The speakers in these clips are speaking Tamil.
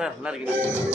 சார், நல்லா இருக்கீங்களா?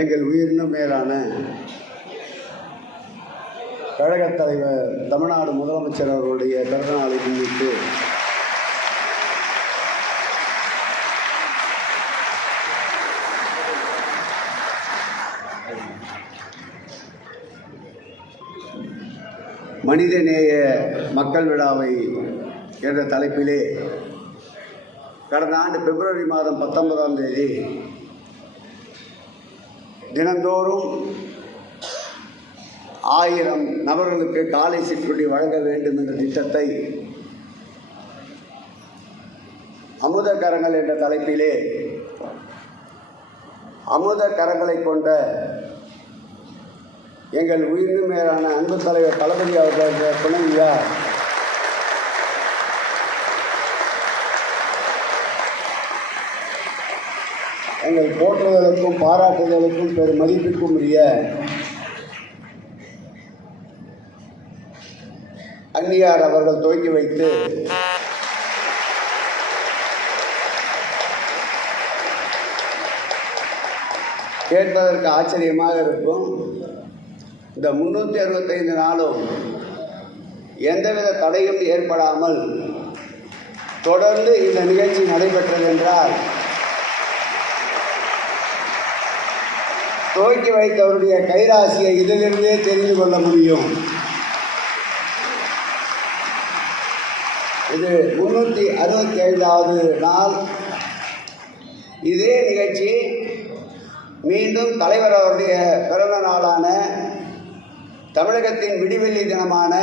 எங்கள் உயிரினும் மேலான கழகத் தலைவர் தமிழ்நாடு முதலமைச்சர் அவர்களுடைய பிறந்த நாளை முன்னிட்டு மனிதநேய மக்கள் விழாவை என்ற தலைப்பிலே கடந்த ஆண்டு பிப்ரவரி மாதம் 19ஆம் தேதி தினந்தோறும் 1000 நபர்களுக்கு காலை சிற்றுண்டி வழங்க வேண்டும் என்ற திட்டத்தை அமுத கரங்கள் என்ற தலைப்பிலே அமுத கரங்களை கொண்ட எங்கள் உயிரினும் மேலான அன்பு தலைவர் தளபதி அவர்களுடைய துணைவியார் எங்கள் போற்றுதலுக்கும் பாராட்டுதலுக்கும் பெரும் மதிப்பிற்கும் உரிய அன்னியார் அவர்கள் துவக்கி வைத்து கேட்பதற்கு ஆச்சரியமாக இருக்கும். இந்த 365 நாளும் எந்தவித தடையும் ஏற்படாமல் தொடர்ந்து இந்த நிகழ்ச்சி நடைபெற்றது என்றால் துவக்கி வைத்தவருடைய கைராசியை இதிலிருந்தே தெரிந்து கொள்ள முடியும். இது 365வது நாள். இதே நிகழ்ச்சி மீண்டும் தலைவர் அவருடைய பிறந்த நாளான தமிழகத்தின் விடிவெள்ளி தினமான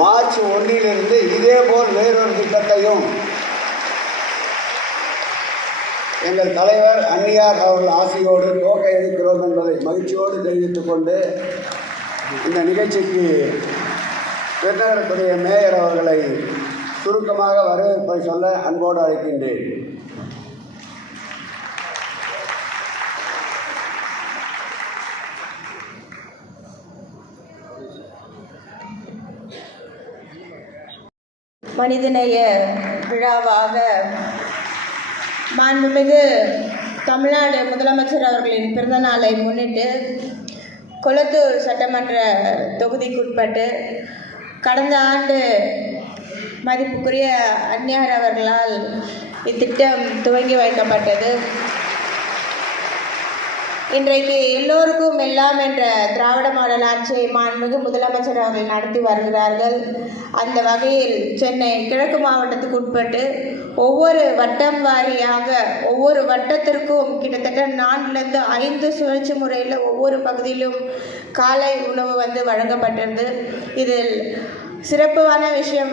மார்ச் 1 இதேபோல் வேறொரு திட்டத்தையும் எங்கள் தலைவர் அன்னியார் அவர்கள் ஆசையோடு துவக்க இருக்கிறோம் என்பதை மகிழ்ச்சியோடு தெரிவித்துக் கொண்டு இந்த நிகழ்ச்சிக்கு பெருநகரத்துடைய மேயர் அவர்களை சுருக்கமாக வரவேற்பை சொல்ல அன்போடு அழைக்கின்றேன். மனிதநேய விழாவாக மாண்புமிகு தமிழ்நாடு முதலமைச்சர் அவர்களின் பிறந்த நாளை முன்னிட்டு கொளத்தூர் சட்டமன்ற தொகுதிக்குட்பட்டு கடந்த ஆண்டு மதிப்புக்குரிய அன்னியார் அவர்களால் இத்திட்டம் துவங்கி வைக்கப்பட்டது. இன்றைக்கு எல்லோருக்கும் எல்லாம் என்ற திராவிட மாடல் ஆட்சியை மாண்புமிகு முதலமைச்சர் அவர்கள் நடத்தி வருகிறார்கள். அந்த வகையில் சென்னை கிழக்கு மாவட்டத்துக்கு உட்பட்டு ஒவ்வொரு வட்டம் வாரியாக ஒவ்வொரு வட்டத்திற்கும் கிட்டத்தட்ட 4லிருந்து 5 சுழற்சி முறையில் ஒவ்வொரு பகுதியிலும் காலை உணவு வழங்கப்பட்டது. இதில் சிறப்பான விஷயம்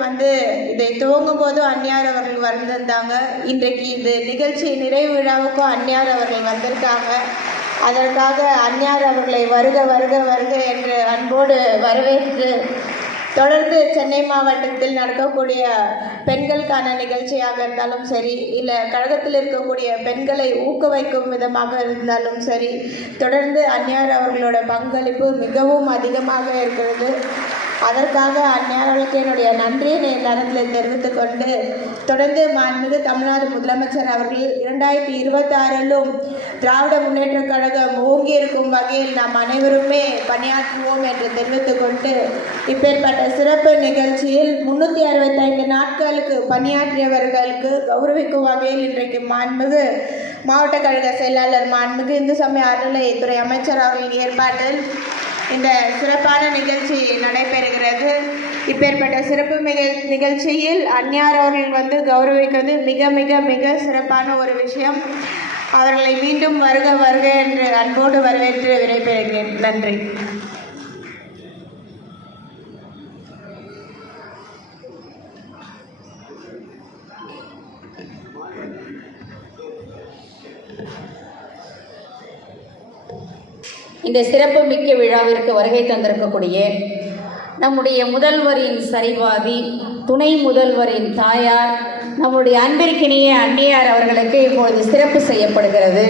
இதை துவங்கும் போதும் அன்னியார் அவர்கள் வந்திருந்தாங்க. இன்றைக்கு இந்த நிகழ்ச்சி நிறைவு விழாவுக்கும் அன்னியார் அவர்கள் வந்திருக்காங்க. அதற்காக அன்னியார் அவர்களை வருக வருக வருக என்று அன்போடு வரவேற்று தொடர்ந்து சென்னை மாவட்டத்தில் நடக்கக்கூடிய பெண்களுக்கான நிகழ்ச்சியாக இருந்தாலும் சரி, இல்லை கழகத்தில் இருக்கக்கூடிய பெண்களை ஊக்குவிக்கும் விதமாக இருந்தாலும் சரி, தொடர்ந்து அன்னியார் அவர்களோட பங்களிப்பு மிகவும் அதிகமாக இருக்கிறது. அதற்காக அந்நேரங்களுக்கு என்னுடைய நன்றியை நேரத்தில் தெரிவித்துக் கொண்டு, தொடர்ந்து மாண்புமிகு தமிழ்நாடு முதலமைச்சர் அவர்கள் 2026 திராவிட முன்னேற்றக் கழகம் ஓங்கி இருக்கும் வகையில் நாம் அனைவருமே பணியாற்றுவோம் என்று தெரிவித்துக் கொண்டு, இப்பேற்பட்ட சிறப்பு நிகழ்ச்சியில் 365 நாட்களுக்கு பணியாற்றியவர்களுக்கு கௌரவிக்கும் வகையில் இன்றைக்கு மாண்புமிகு மாவட்ட கழக செயலாளர் மாண்புமிகு இந்து சமய அறநிலையத்துறை அமைச்சர் அவர்களின் ஏற்பாட்டில் இந்த சிறப்பான நிகழ்ச்சி நடைபெறுகிறது. இப்பேற்பட்ட சிறப்பு நிகழ்ச்சியில் அன்னியார் அவர்கள் கௌரவிக்கிறது மிக மிக மிக சிறப்பான ஒரு விஷயம். அவர்களை மீண்டும் வருக வருக என்று அன்போடு வரவேற்று விடைபெறுகிறேன். நன்றி. இந்த சிறப்பு மிக்க விழாவிற்கு வருகை தந்திருக்கக்கூடிய நம்முடைய முதல்வரின் சரிபாதி, துணை முதல்வரின் தாயார், நம்முடைய அன்பிற்கினிய அன்னியார் அவர்களுக்கு இப்பொழுது சிறப்பு செய்யப்படுகிறது.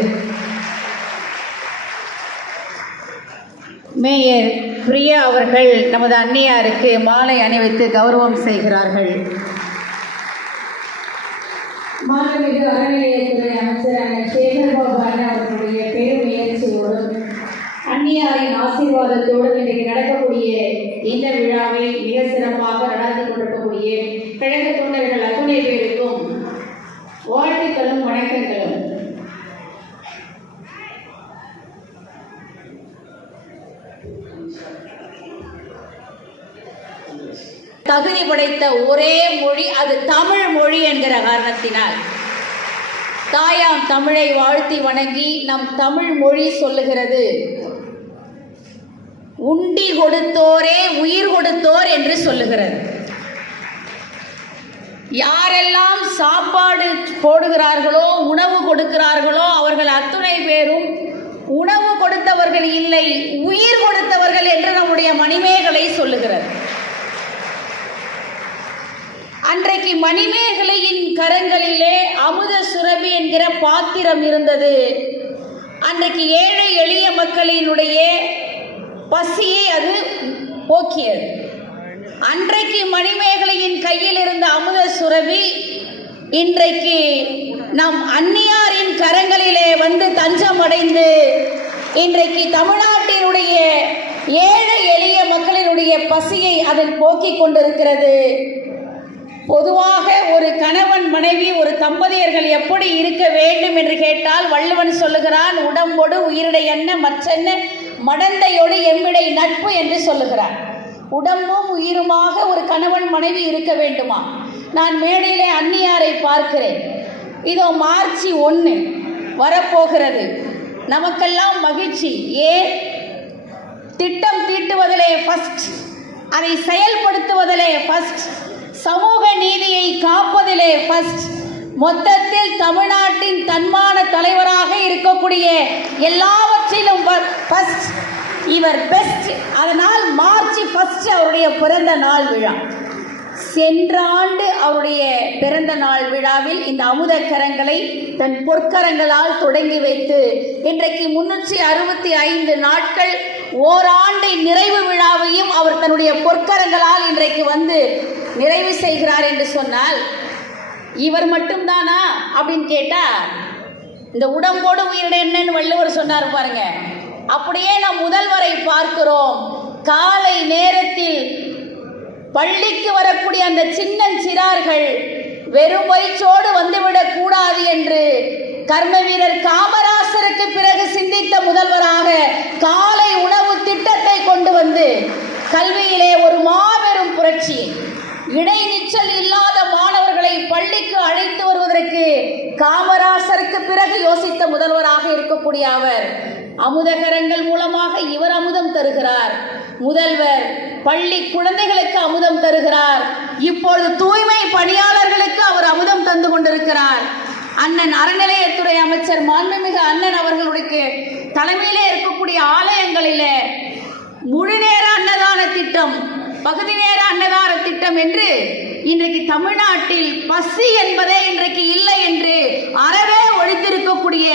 மேயர் பிரியா அவர்கள் நமது அன்னியாருக்கு மாலை அணிவித்து கௌரவம் செய்கிறார்கள். மாண்புமிகு அறநிலையத்துறை அமைச்சர் அண்ணன் சேகர்பாபு அண்ணா அவர்களுடைய பெரும் முயற்சியோடு அன்னியாரின் ஆசீர்வாதத்தோடு இன்றைக்கு நடக்கக்கூடிய இந்த விழாவை மிக சிறப்பாக நடத்தி கொண்டிருக்கக்கூடிய கழக தொண்டர்கள் அத்துணை பேருக்கும் வாழ்த்துக்களும் வணக்கங்களும். தகுதி படைத்த ஒரே மொழி அது தமிழ் மொழி என்கிற காரணத்தினால் தாயாம் தமிழை வாழ்த்தி வணங்கி நம் தமிழ் மொழி சொல்லுகிறது, உண்டி கொடுத்தோரே உயிர் கொடுத்தோர் என்று சொல்லுகிறது. யாரெல்லாம் சாப்பாடு போடுகிறார்களோ, உணவு கொடுக்கிறார்களோ, அவர்கள் அத்துணை பேரும் உணவு கொடுத்தவர்கள் இல்லை, உயிர் கொடுத்தவர்கள் என்று நம்முடைய மணிமேகலை சொல்லுகிறது. அன்றைக்கு மணிமேகலையின் கரங்களிலே அமுத சுரபி என்கிற பாத்திரம் இருந்தது. அன்றைக்கு ஏழை எளிய மக்களினுடைய பசியை அது போக்கியது. அன்றைக்கு மணிமேகலையின் கையில் இருந்த அமுத சுரபி இன்றைக்கு நம் அன்னியாரின் கரங்களிலே தஞ்சம் அடைந்து இன்றைக்கு தமிழ்நாட்டினுடைய ஏழை எளிய மக்களினுடைய பசியை அதன் போக்கிக் கொண்டிருக்கிறது. பொதுவாக ஒரு கணவன் மனைவி ஒரு தம்பதியர்கள் எப்படி இருக்க வேண்டும் என்று கேட்டால் வள்ளுவன் சொல்லுகிறான், உடம்போடு உயிரிடை என்ன மற்றென்ன மடந்தையோடு எம்மிடை நட்பு என்று சொல்லுகிறார். உடம்பும் உயிருமாக ஒரு கணவன் மனைவி இருக்க வேண்டுமா? நான் மேடையிலே அன்னியாரை பார்க்கிறேன். இதோ மார்ச் 1 வரப்போகிறது. நமக்கெல்லாம் மகிழ்ச்சி. ஏன்? திட்டம் தீட்டுவதிலே ஃபர்ஸ்ட், அதை செயல்படுத்துவதிலே ஃபர்ஸ்ட், சமூக நீதியை காப்பதிலே ஃபர்ஸ்ட், மொத்தத்தில் தமிழ்நாட்டின் தன்மான தலைவராக இருக்கக்கூடிய எல்லாவற்றிலும் ஃபர்ஸ்ட், இவர் பெஸ்ட். அதனால் மார்ச் 1 அவருடைய பிறந்த நாள் விழா. சென்ற ஆண்டு அவருடைய பிறந்த நாள் விழாவில் இந்த அமுத கரங்களை தன் பொற்கரங்களால் தொடங்கி வைத்து இன்றைக்கு 365 நாட்கள் ஓராண்டு நிறைவு விழாவையும் அவர் தன்னுடைய பொற்கரங்களால் இன்றைக்கு நிறைவு செய்கிறார் என்று சொன்னால் இவர் மட்டும்தானா அப்படின்னு கேட்டா, இந்த உடம்போடு உயிரிட என்னன்னு வள்ளுவர் சொன்னார் பாருங்க. அப்படியே நாம் முதல்வரை பார்க்கிறோம். காலை நேரத்தில் பள்ளிக்கு வரக்கூடிய அந்த சின்னஞ்சிறார்கள் வெறும் வயிற்றோடு வந்துவிடக் கூடாது என்று கர்ம வீரர் காமராசருக்கு பிறகு சிந்தித்த முதல்வராக காலை உணவு திட்டத்தை கொண்டு கல்வியிலே ஒரு மாபெரும் புரட்சி. இடைநிற்றல் இல்லாத மாணவர்களை பள்ளிக்கு அழைத்து வருவதற்கு காமராசருக்கு பிறகு யோசித்த முதல்வராக இருக்கக்கூடிய அவர் அமுதகரங்கள் மூலமாக இவர் அமுதம் தருகிறார். முதல்வர் பள்ளி குழந்தைகளுக்கு அமுதம் தருகிறார். இப்பொழுது தூய்மை பணியாளர்களுக்கு அவர் அமுதம் தந்து கொண்டிருக்கிறார். அண்ணன் அறநிலையத்துறை அமைச்சர் மாண்புமிகு அண்ணன் அவர்களுடைய தலைமையிலே இருக்கக்கூடிய ஆலயங்களிலே முழுநேர அன்னதான திட்டம், பகுதி நேர அன்னதான திட்டம் என்று இன்றைக்கு தமிழ்நாட்டில் பசி என்பதே இன்றைக்கு இல்லை என்று அறவே ஒழித்திருக்கக்கூடிய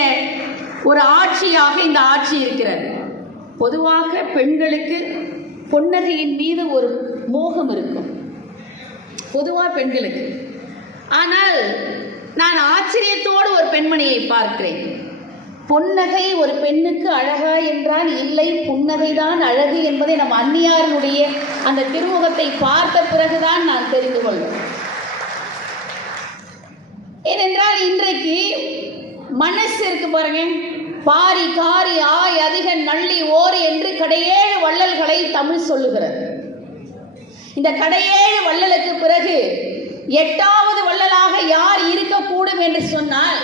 ஒரு ஆட்சியாக இந்த ஆட்சி இருக்கிறது. பொதுவாக பெண்களுக்கு பொன்னகையின் மீது ஒரு மோகம் இருக்கும், பொதுவாக பெண்களுக்கு. ஆனால் நான் ஆச்சரியத்தோடு ஒரு பெண்மணியை பார்க்கிறேன். பொன்னகை ஒரு பெண்ணுக்கு அழகா என்றால் இல்லை, புன்னகைதான் அழகு என்பதை நம் அன்னியாருடைய அந்த திருமுகத்தை பார்த்த பிறகுதான் நான் தெரிந்து கொள்வேன். ஏனென்றால் இன்றைக்கு மனசு இருக்கு பாருங்க, பாரி காரி ஆய் அதிக நள்ளி ஓர் என்று கடையேழு வள்ளல்களை தமிழ் சொல்லுகிறது. இந்த கடையேழு வள்ளலுக்கு பிறகு 8வது வள்ளலாக யார் இருக்கக்கூடும் என்று சொன்னால்,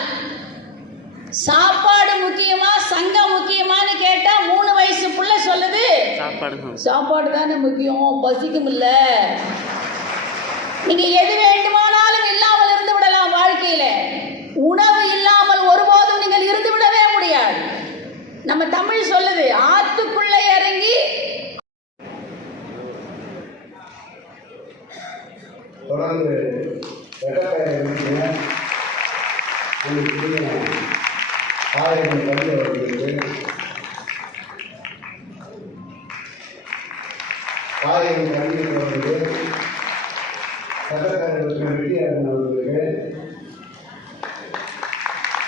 சாப்பாடு முக்கியமா சங்கம் முக்கியமான்னு கேட்டா 3 வயசு புள்ள சொல்லுது சாப்பாடு தானே முக்கியம், பசிக்கும் இல்ல. நீங்க எது வேண்டுமானாலும் இல்லாமல் இருந்து விடலாம், வாழ்க்கையில உணவு இல்லாமல் ஒருபோதும் நீங்கள் இருந்து விடவே முடியாது. நம்ம தமிழ் சொல்லுது, ஆத்துக்குள்ள இறங்கி தொடர்ந்து ஆயிரம் பள்ளி அவர்களுக்கு ஆயிரம் பள்ளி அவர்களுக்கு சட்டக்காரர்களுக்கு வெற்றியாளன் அவர்களுக்கு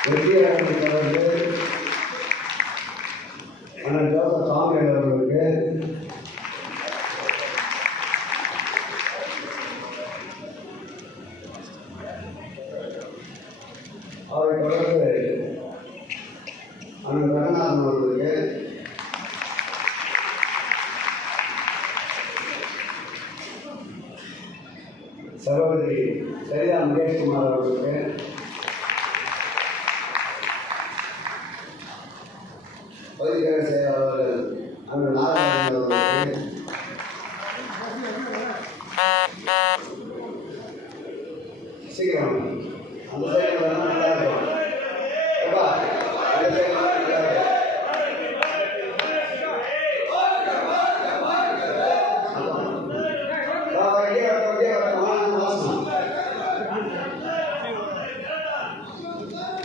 வெற்றியாளர்கள் தொடர்ந்து அண்ணன் ஜோசப் சாமி அவர்களுக்கு அவரை தொடர்ந்து அண்ணன் ரங்கநாதன் அவர்களுக்கு சகோதரி சரிதா மகேஷ்குமார் அவர்களுக்கு பகுதிக்கழக செயலாளர்கள் அண்ணன் நாராயணன் அவர்களுக்கு சீக்கிரம் அந்த சைடில் நல்லா இருக்கும். அந்த சைடில்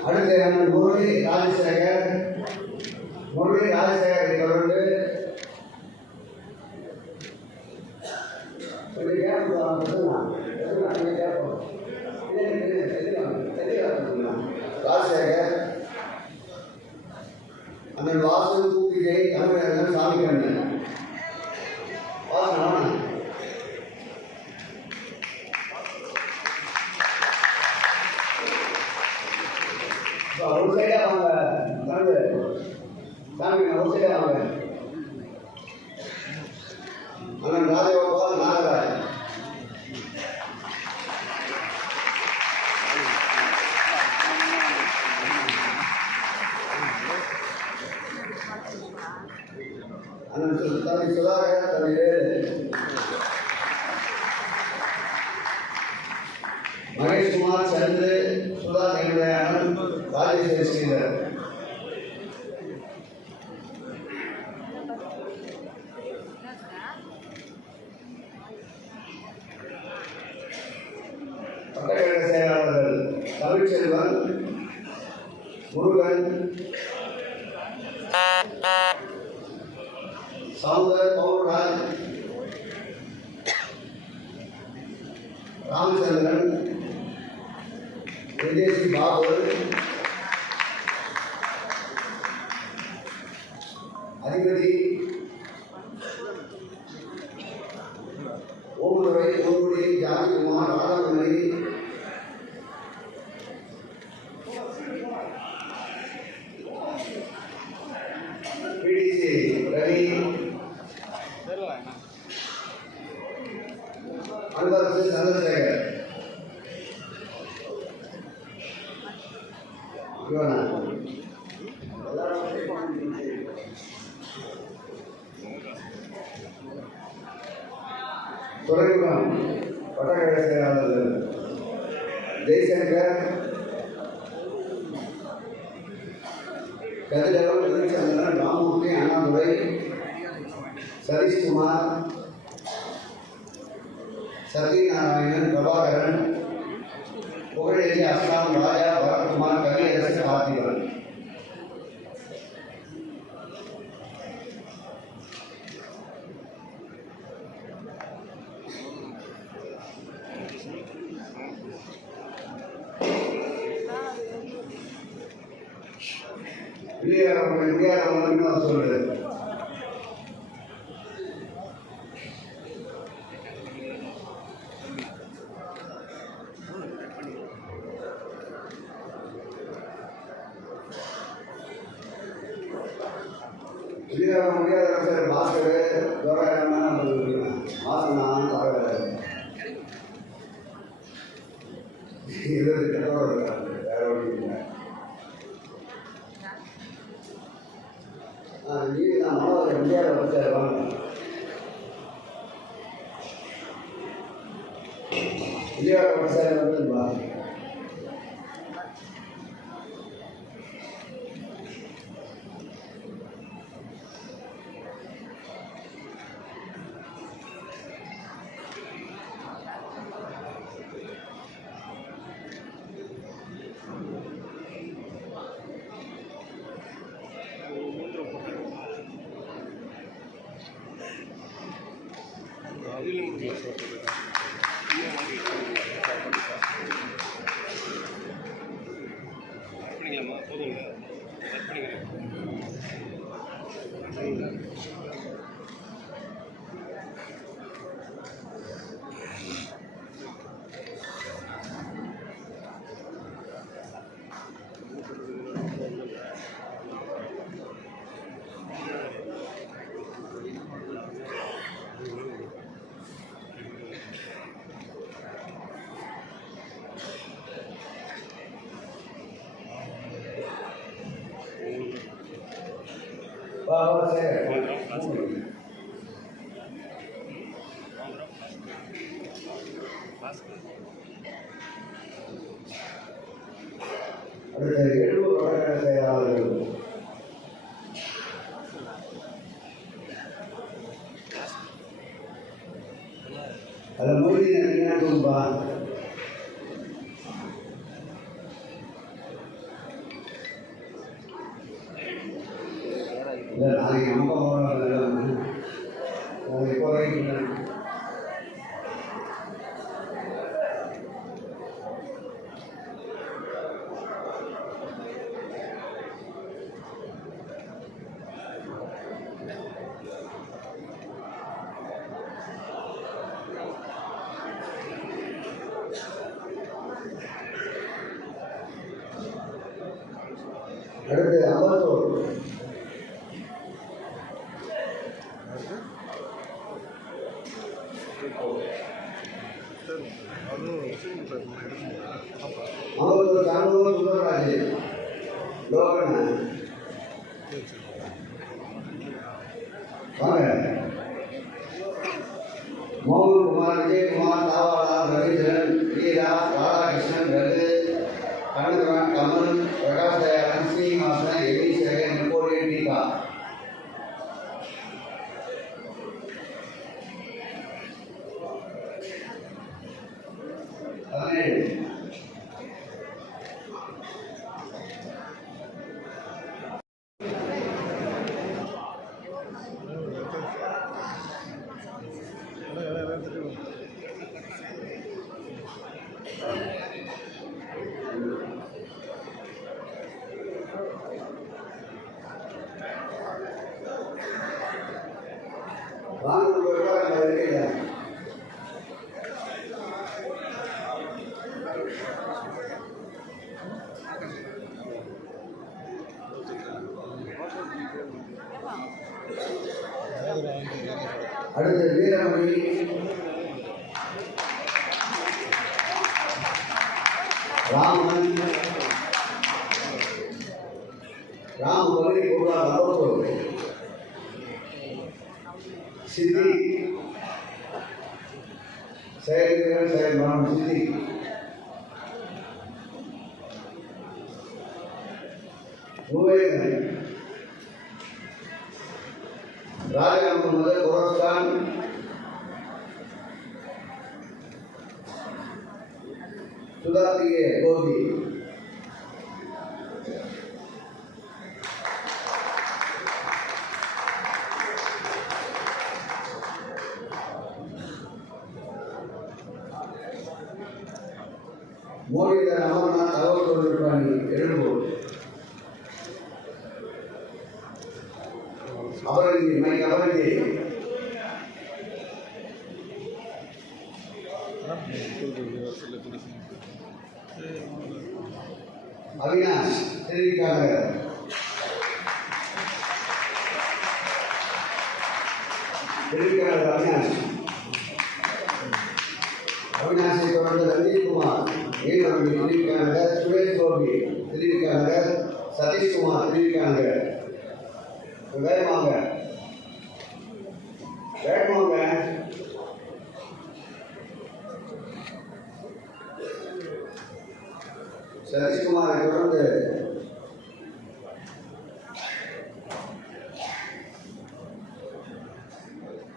அடுத்து அண்ணன் முரளி ராஜசேகர் தொடர்ந்து ராஜசேகர் அண்ணன் வாசு கூப்பிகை தமிழர்கள் சாமிக்கண்ணன் வாசன ஒரு சைடா வாங்க தமிழ் சாமி ஒரு சைடா வாங்க அண்ணன் ராஜகோபால் நாகராஜ் அண்ணன் தம்பி சுதாகர் தம்பி மகேஷ்குமார் சந்திர சுதா என்னுடைய அண்ணன் ராஜேஸ்வரி ஸ்ரீதர் பட்டக்கழக செயலாளர்கள் தமிழ்ச்செல்வன் முருகன் சௌந்தர் பவுன்ராஜ் ராமச்சந்திரன் விஜயசி பாபு அதிபதி ஓமுறை ஓங்குடி ஜாதிகுமார் ராதாமணி பிடிசி ரவி அன்பரசு சந்திரசேகர் இவனா துறைமுகம் வட்டக்கழக செயலாளர்கள் ஜெய்சங்கர், கதிரவன், ரவிச்சந்திரன், ராமூர்த்தி, அண்ணாதுரை, சதீஷ்குமார், சத்யநாராயணன், பிரபாகரன், புகழேந்தி, அஸ்லாம், ராஜா, பரத்குமார், கவியரசு, பார்த்திபன். இந்தியாவில் சொல்லுது. முடியாத பாஸ்கர் தோராயமான மாசம் தகவல் 20 வேற ஒன்று நான் மாணவர் இந்தியாவில் வச்சார் வாங்க. இந்தியாவில் வச்சார் வந்துருப்பா. அதை மொழி என்ன தூம்பா இல்லை நாளைக்கு அம்மா நாளைக்கு போகிறீங்க அடுத்து அம்பத்தூர் அம்பத்தூர் கானூர் சுந்தரராஜ் லோகன் வாங்க மோகன்குமார், விஜயகுமார், தாவாளா, ரவீந்திரன், வீரா, ராதாகிருஷ்ணன், ரகு, கண்ணகுமார், கமல், பிரகாஷ் தயாளன், ஸ்ரீனிவாசன், எலிசேகர், நெப்போலியன், டீகா. அடுத்து வீரமணி, ராமன், ராமபலி, சித்தி, செயல்திறன் செயல்பாடு சித்தி மூவேந்தன் ராஜா முகமது குரஸ்தான் சுதாத்திய கோபி மோடிதர் அமர்நாத் தகவல் தொழில்நுட்ப எழும்பூர் அபரஞ்சி மைக் அபரஞ்சி அவினாஷ் தெரிவிக்காளர் அவினாஷ் அவினாஷை தொடர்ந்து ரஞ்சித்குமார் மீனவர்கள் தெரிவிக்காளர் சுரேஷ் கோபி தெரிவிக்காளர் சதீஷ்குமார் தெரிவிக்காளர் வேகமாக வேகமாக சதீஷ்குமாரை தொடர்ந்து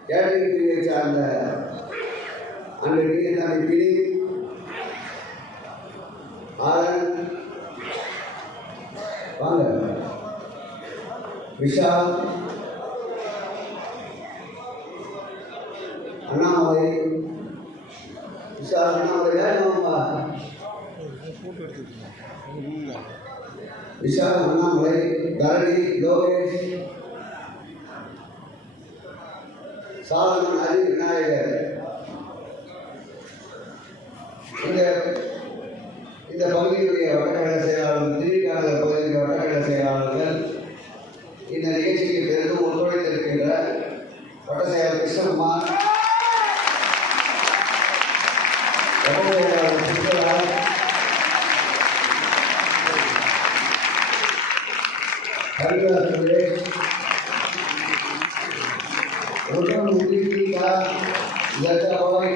கேட்டரிங் பிரிவை சார்ந்த அந்த நீர்த்தாண்டி பிரி ஆரன் வாங்க விஷால் அண்ணாமலை விஷால் அண்ணாமலை வேணுமா விஷால் அண்ணாமலை தரணி லோகேஷ் சாலமன் அரி விநாயகர் இந்த பகுதியினுடைய வட்டக்கழக செயலாளர்கள் திடீர்கால பகுதியின் வட்டக்கழக செயலாளர்கள் இந்த நிகழ்ச்சிக்கு பெரிதும் ஒத்துழைத்திருக்கின்ற வட்ட செயலாளர் கிருஷ்ணகுமார் வட்ட செயலாளர் சுந்தரராஜ் ஹரிதாஸ் சுரேஷ் லட்டாபாய்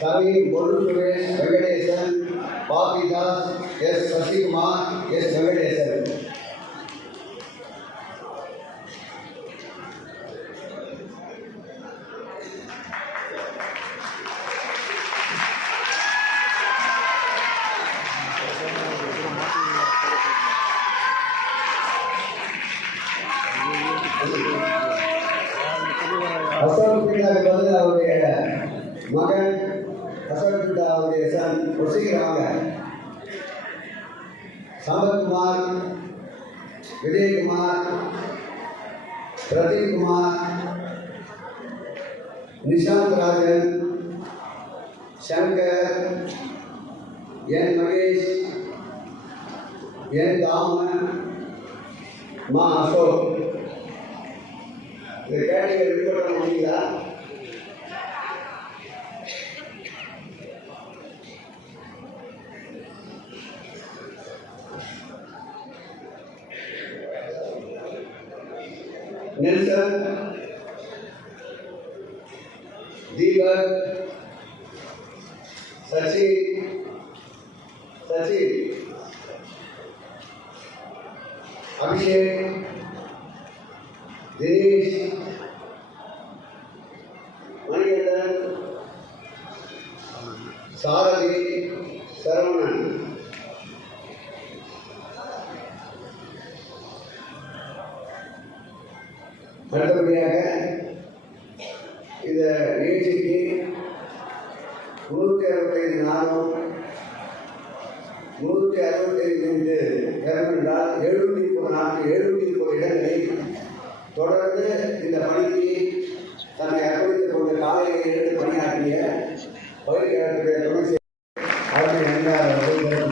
கவி பொருள் சுரேஷ் வெங்கடேசன் பாபிதாஸ் எஸ் சசிகுமார் எஸ் வெங்கடேசன் அசோக் பிண்டாவுக்கு வந்து அவருடைய மகன் அசோக் பிண்டா அவருடைய சன் சீக்கிரமாக சம்பத்குமார் விஜயகுமார் பிரதீப்குமார் நிஷாந்த் ராஜன் சங்கர் என் மகேஷ் என் தாமன் மா அசோக் இந்த கேட்டகரி ரெடி பண்ண முடியுங்களா? நெல்சன் தீபக் சச்சி அபிஷேக் தினேஷ் மணிகண்டன் சாரதி சரவணன் அடுத்தபடியாக இந்த நிகழ்ச்சிக்கு 365 நாளும் 365 என்றால் 730 இடங்களை தொடர்ந்து இந்த பணிக்கு தன்னை அர்ப்பணித்துக் கொண்டு காலையை எடுத்து பணியாற்றிய பகுதிகளுடைய துணை அவர்கள் என்றார்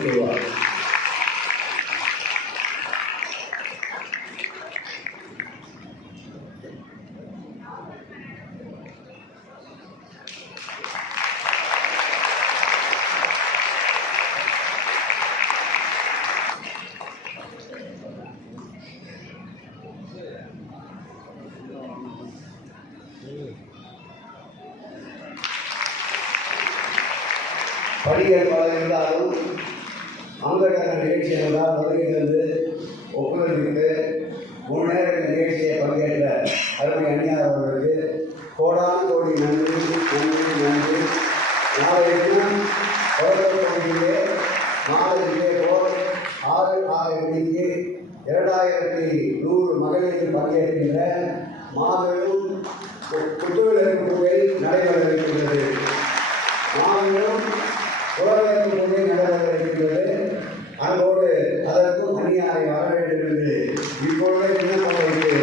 செய்வார். பணிகள் பல இருந்தாலும் அங்கடக நிகழ்ச்சி என்றால் வருகிறது ஒப்புதலுக்கு 3 நேர நிகழ்ச்சியை பங்கேற்ற அருமை அந்நியார் அவர்களுக்கு கோடான கோடி நன்றி நன்றி நன்றி. நாளைய தினம் பகுதியிலே மாலை போல் 6 மணிக்கு 2100 மகளிர் பங்கேற்கின்ற மாபெரும் புத்துவிளக்கு பூஜை நடைபெற இருக்கின்றது. மாபெரும் புலவிளக்கு பூஜை நடைபெற இருக்கின்றது. அதோடு அதற்கும் அந்நியாரை வர வேண்டும் என்று இப்பொழுது விண்ணப்பங்களுக்கு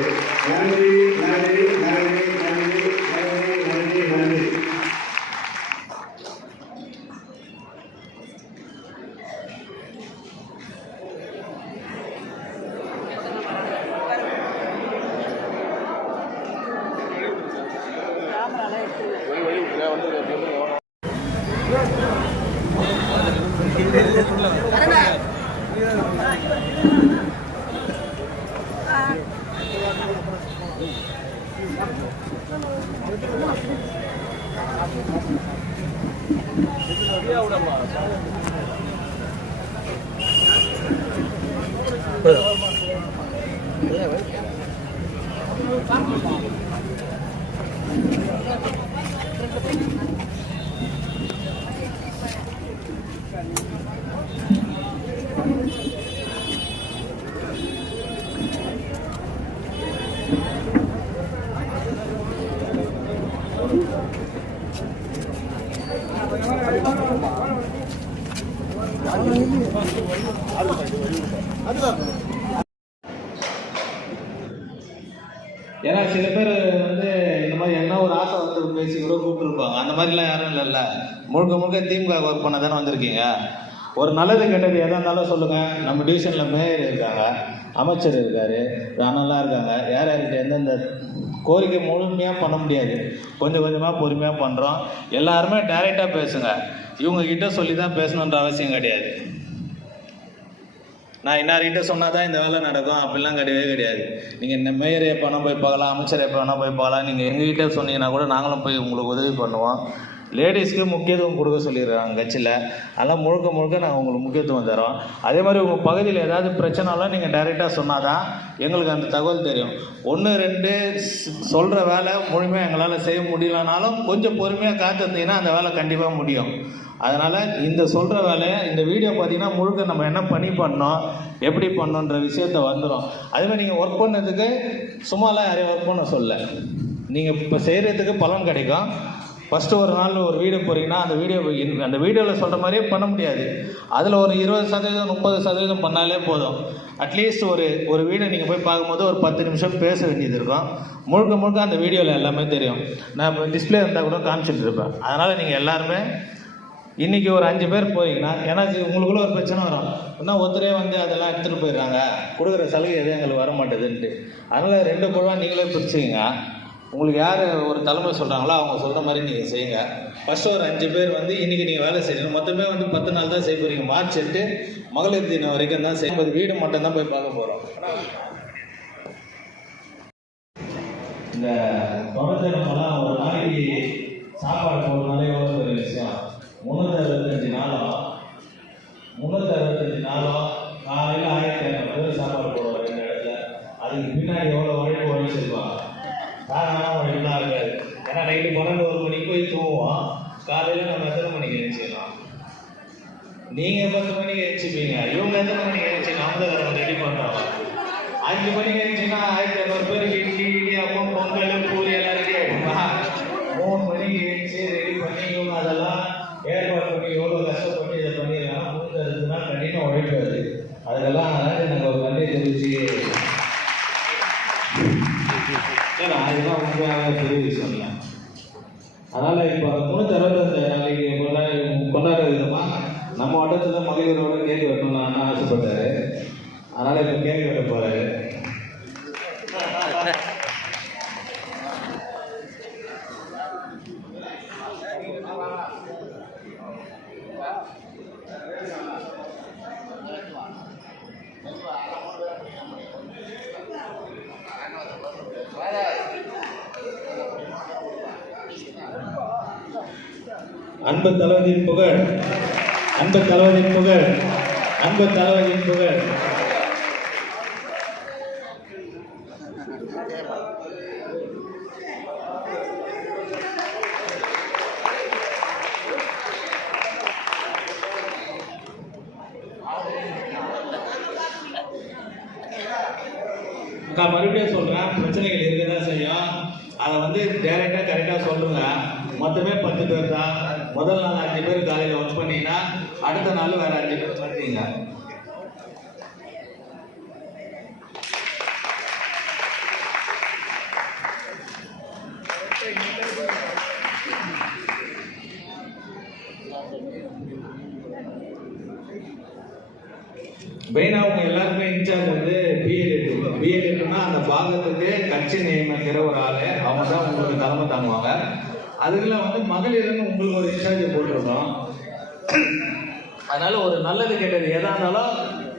நன்றி நன்றி நன்றி நன்றி நன்றி நன்றி நன்றி. ஏன்னா சில பேர் வந்து இந்த மாதிரி என்ன ஒரு ஆசை வந்து பேசி கூட கூப்பிட்டுருப்பாங்க. அந்த மாதிரிலாம் யாரும் இல்லைல்ல. முழுக்க முழுக்க திமுக ஒர்க் பண்ண தானே வந்திருக்கீங்க. ஒரு நல்லது கெட்டது எதாக இருந்தாலும் சொல்லுங்கள். நம்ம டிவிஷனில் மேயர் இருக்காங்க, அமைச்சர் இருக்கார், அண்ணெல்லாம் இருக்காங்க. யார் யார்கிட்ட எந்தெந்த கோரிக்கை முழுமையாக பண்ண முடியாது, கொஞ்சம் கொஞ்சமாக பொறுமையாக பண்ணுறோம். எல்லாருமே டைரெக்டாக பேசுங்க. இவங்ககிட்ட சொல்லி தான் பேசணுன்ற அவசியம் கிடையாது. நான் இன்னார்கிட்ட சொன்னால் தான் இந்த வேலை நடக்கும் அப்படிலாம் கிடையவே கிடையாது. நீங்கள் இந்த மேயர் எப்போ வேணால் போய் பார்க்கலாம், அமைச்சர் எப்போ வேணால் போய் பார்க்கலாம். நீங்கள் எங்ககிட்ட சொன்னீங்கன்னா கூட நாங்களும் போய் உங்களுக்கு உதவி பண்ணுவோம். லேடிஸ்க்கு முக்கியத்துவம் கொடுக்க சொல்லிடுறாங்க கட்சியில். அதெல்லாம் முழுக்க முழுக்க நாங்கள் உங்களுக்கு முக்கியத்துவம் தரோம். அதே மாதிரி உங்கள் பகுதியில் ஏதாவது பிரச்சனைலாம் நீங்கள் டைரெக்டாக சொன்னால் தான் எங்களுக்கு அந்த தகவல் தெரியும். 1 2 சொல்கிற வேலை முழுமையாக எங்களால் செய்ய முடியலனாலும் கொஞ்சம் பொறுமையாக காத்திருந்தீங்கன்னா அந்த வேலை கண்டிப்பாக முடியும். அதனால் இந்த சொல்கிற வேலையை இந்த வீடியோ பார்த்தீங்கன்னா முழுக்க நம்ம என்ன பண்ணோம், எப்படி பண்ணோன்ற விஷயத்த வந்துடும். அதேமாதிரி நீங்கள் ஒர்க் பண்ணதுக்கு சும்மாலாம் யாரையும் ஒர்க் பண்ண சொல்ல. நீங்கள் இப்போ செய்கிறதுக்கு பலன் கிடைக்கும். ஃபஸ்ட்டு ஒரு நாள் ஒரு வீடியோ போகிறீங்கன்னா அந்த வீடியோவில் சொல்கிற மாதிரியே பண்ண முடியாது. அதில் ஒரு 20% 30% பண்ணாலே போதும். அட்லீஸ்ட் ஒரு வீடியோ நீங்கள் போய் பார்க்கும்போது ஒரு 10 நிமிஷம் பேச வேண்டியது இருக்கும். முழுக்க முழுக்க அந்த வீடியோவில் எல்லாமே தெரியும். நான் இப்போ டிஸ்பிளே இருந்தால் கூட காமிச்சிட்டு இருப்பேன். அதனால் நீங்கள் எல்லாருமே இன்றைக்கி ஒரு 5 பேர் போகிறீங்கன்னா, ஏன்னா உங்களுக்குள்ள ஒரு பிரச்சனை வரும். இன்னும் ஒருத்தரே வந்து அதெல்லாம் எடுத்துகிட்டு போயிடுறாங்க, கொடுக்குற சலுகை எதுவும் எங்களுக்கு வர மாட்டேதுன்ட்டு. அதனால் 2 குழுவாக நீங்களே பிரிச்சுங்க. உங்களுக்கு யார் ஒரு தலைமை சொல்கிறாங்களோ அவங்க சொல்கிற மாதிரி நீங்கள் செய்யுங்க. ஃபஸ்ட்டு ஒரு 5 பேர் வந்து இன்றைக்கி நீங்கள் வேலை செய்யணும். மொத்தமே வந்து 10 நாள் தான் செய்ய போகிறீங்க. மார்ச் 8 மகளிர் தினம் வரைக்கும் தான் செய்ய போது. வீடு மட்டும் தான் போய் பார்க்க போகிறோம். இந்த தொடர்ச்சியெல்லாம் ஒரு நாளைக்கு சாப்பாடு போடுறதுனால எவ்வளோ பெரிய விஷயம். 365 நாளும் காலையில் 1200 பேர் சாப்பாடு போடுவாங்க இந்த இடத்துல. அதுக்கு பின்னாடி எவ்வளோ உழைப்பு உழைச்சிருப்பாங்க. காரணம் உழைப்புலாம் இருக்காது. ஏன்னா நைட்டு 12 மணிக்கு போய் தூங்குவோம். காலையில் நம்ம எத்தனை மணிக்கு எழுச்சிடலாம்? நீங்கள் 10 மணிக்கு எழுச்சிப்பீங்க. இவங்க எத்தனை மணிக்கு எழுச்சி நாமதகரம் ரெடி பண்ணுறாங்க. 5 மணிக்கு எழுச்சின்னா 1200 பேருக்கு இட்லி இடியாப்பம் பொங்கல் பூரி எல்லாம் ரெடி ஆகிடுமா? 3 மணிக்கு எழுச்சி ரெடி பண்ணி இவங்க அதெல்லாம் ஏற்பாடு பண்ணி எவ்வளோ கஷ்டப்பட்டு இதை பண்ணிடுறாங்க. 3 நாள் கண்டிப்பாக உழைப்பாது. அதுக்கெல்லாம் நாங்கள் ஒரு நன்றியை தெரிவிச்சு அதுதான் உண்மையான பெரிய விஷயம் இல்லை. அதனால் இப்போ 365 நாளைக்கு கொண்டாடுற விதமாக நம்ம வட்டத்தில் மகளிரோட கேக் வெட்டணும்னு அண்ணா ஆசைப்பட்டார். அதனால் இப்போ கேக் வெட்ட போகிறாரு. அன்பு தளபதியின் புகழ் அன்பு தளபதியின் புகழ், அன்பு தளபதியின் புகழ். நான் மறுபடியும் சொல்றேன், பிரச்சனைகள் இருக்கதான் செய்யும். அதை வந்து டைரக்டா கரெக்டா சொல்லுங்க. மொத்தமே 10 பேர் தான். முதல் நாள் 5 பேர் காலையில் ஒர்க் பண்ணீங்கன்னா அடுத்த நாள் வேற 5 பேர் பண்ணுறீங்க. மெயினாக அவங்க எல்லாருக்குமே இன்சார்ஜ் வந்து பிஎல்ஏட்டுனா அந்த பாகத்துக்கு கட்சி நியமிக்கிற ஒரு ஆள், அவங்க தான் உங்களுக்கு தலைமை தாங்குவாங்க. அதுக்குள்ள வந்து மகளிர்னு உங்களுக்கு ஒரு இன்சார்ஜை போட்டிருக்கோம். அதனால ஒரு நல்லது கெட்டது எதா இருந்தாலும்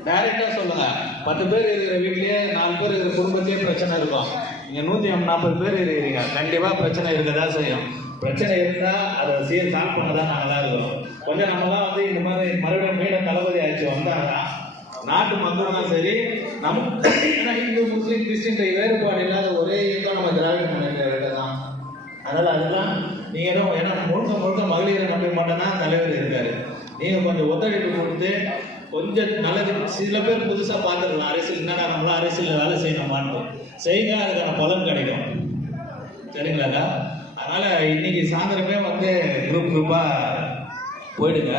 டைரக்டா சொல்லுங்க. 10 பேர் இருக்கிற வீட்லயே 4 பேர் இருக்கிற குடும்பத்திலேயே பிரச்சனை இருக்கும். நீங்க 140 பேர் இருக்கிறீங்க, கண்டிப்பா பிரச்சனை இருக்கதான் செய்யும். பிரச்சனை இருந்தா அதை சால்வ் பண்ணதான் நாங்களாம் இருக்கோம். கொஞ்சம் நம்மலாம் வந்து இந்த மாதிரி மறுபடியும் மீண்டும் தளபதி ஆட்சி வந்தாங்கன்னா நாட்டு மக்களும் சரி, நம்ம இந்து முஸ்லீம் கிறிஸ்டின் வேறுபாடு இல்லாத ஒரே இயக்கம் நம்ம திராவிட முன்னேற்ற கழகம் தான். அதனால அதெல்லாம் நீங்க ஏன்னா முழுக்க மகளிரை நம்பி மட்டும்தான் தலைவர் இருக்காரு. நீங்க கொஞ்சம் ஒத்துழைப்பு கொடுத்து கொஞ்சம் நல்லது. சில பேர் புதுசா பார்த்துருக்கலாம் அரசியல், என்னடா நம்மளாம் அரசியல் வேலை செய்யணுமான்னு செய்யுங்க, அதுக்கான பலன் கிடைக்கும். சரிங்களாக்கா? அதனால இன்னைக்கு சாயந்தரமே வந்து குரூப்பா போயிடுங்க.